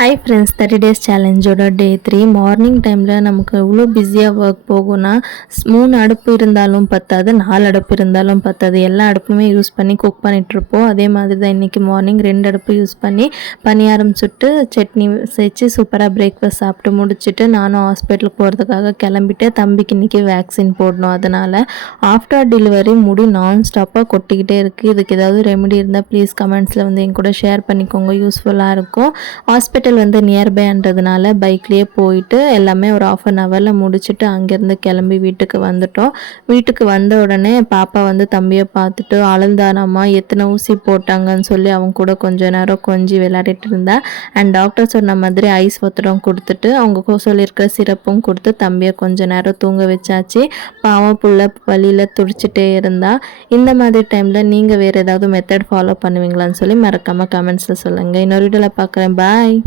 Hi friends 30 days சேலஞ்சோட டே 3 morning டைமில் நமக்கு எவ்வளோ பிஸியாக ஒர்க் போகும்னா 3 அடுப்பு இருந்தாலும் பத்தாது, 4 அடுப்பு இருந்தாலும் பத்தாது. எல்லா அடுப்புமே யூஸ் பண்ணி குக் பண்ணிகிட்ருப்போம். அதே மாதிரி தான் இன்றைக்கி மார்னிங் 2 அடுப்பு யூஸ் பண்ணி பணியாரம் சுட்டு சட்னி வச்சு சூப்பராக பிரேக்ஃபாஸ்ட் சாப்பிட்டு முடிச்சுட்டு நானும் ஹாஸ்பிட்டலுக்கு போகிறதுக்காக கிளம்பிட்டு தம்பிக்கு இன்றைக்கி வேக்சின் போடணும். அதனால் ஆஃப்டர் டெலிவரி முடி நான் ஸ்டாப்பாக கொட்டிக்கிட்டே இருக்குது. இதுக்கு ஏதாவது ரெமெடி இருந்தால் ப்ளீஸ் கமெண்ட்ஸில் வந்து என் கூட ஷேர் பண்ணிக்கோங்க, யூஸ்ஃபுல்லாக இருக்கும். ஹாஸ்பிட்டல் வந்து நியர்பைன்றதுனால பைக்லேயே போயிட்டு எல்லாமே ஒரு 1/2 ஹவரில் முடிச்சுட்டு அங்கேருந்து கிளம்பி வீட்டுக்கு வந்துட்டோம். வீட்டுக்கு வந்த உடனே பாப்பா வந்து தம்பியை பார்த்துட்டு அழுந்தானாம்மா, எத்தனை ஊசி போட்டாங்கன்னு சொல்லி அவங்க கூட கொஞ்ச நேரம் கொஞ்சி விளையாடிட்டு இருந்தா. அண்ட் டாக்டர் சொன்ன மாதிரி ஐஸ் ஒத்தடம் கொடுத்துட்டு அவங்க சொல்லியிருக்கிற சிரப்பும் கொடுத்து தம்பியை கொஞ்ச நேரம் தூங்க வச்சாச்சு. பாவம் புள்ள வழியில் துடிச்சிட்டே இருந்தா. இந்த மாதிரி டைமில் நீங்கள் வேறு ஏதாவது மெத்தட் ஃபாலோ பண்ணுவீங்களான்னு சொல்லி மறக்காமல் கமெண்ட்ஸில் சொல்லுங்கள். இன்னொரு வீடியோவில் பார்க்குறேன். பாய்.